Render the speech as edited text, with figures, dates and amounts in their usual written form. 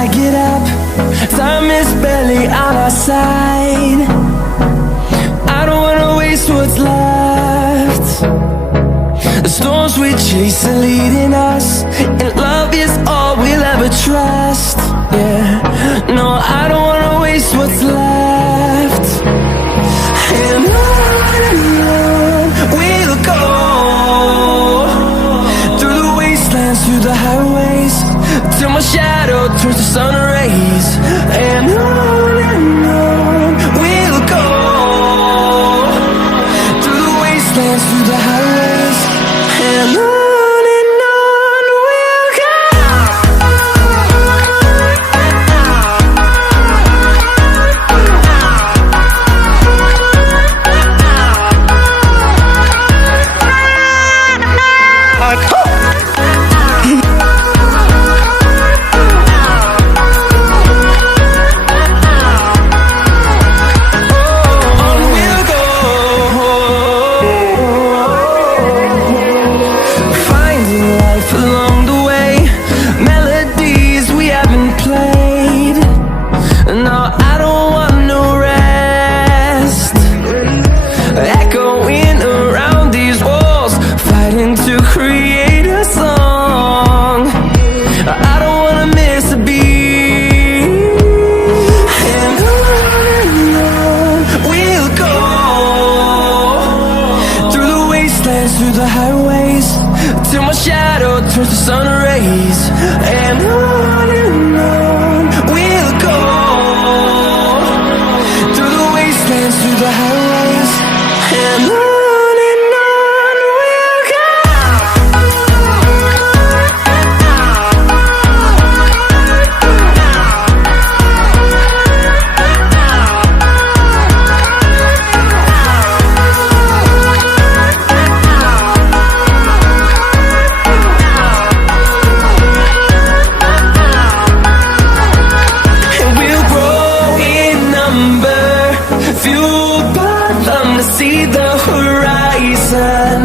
I get up, time is barely on our side. I don't wanna waste what's left. The storms we chase are leading us, and love is all we'll ever trust. Yeah, no, I don't wanna waste what's left. And on we'll go, through the wastelands, through the highways, till my shadow turns to sun rays. And on we'll go, through the wastelands, through the highways, and on. To create a song, I don't wanna miss a beat. And on we'll go, through the wastelands, through the highways, till my shadow turns to sun rays. And on we'll go, through the wastelands, through the highways, and on. Fueled by them to see the horizon.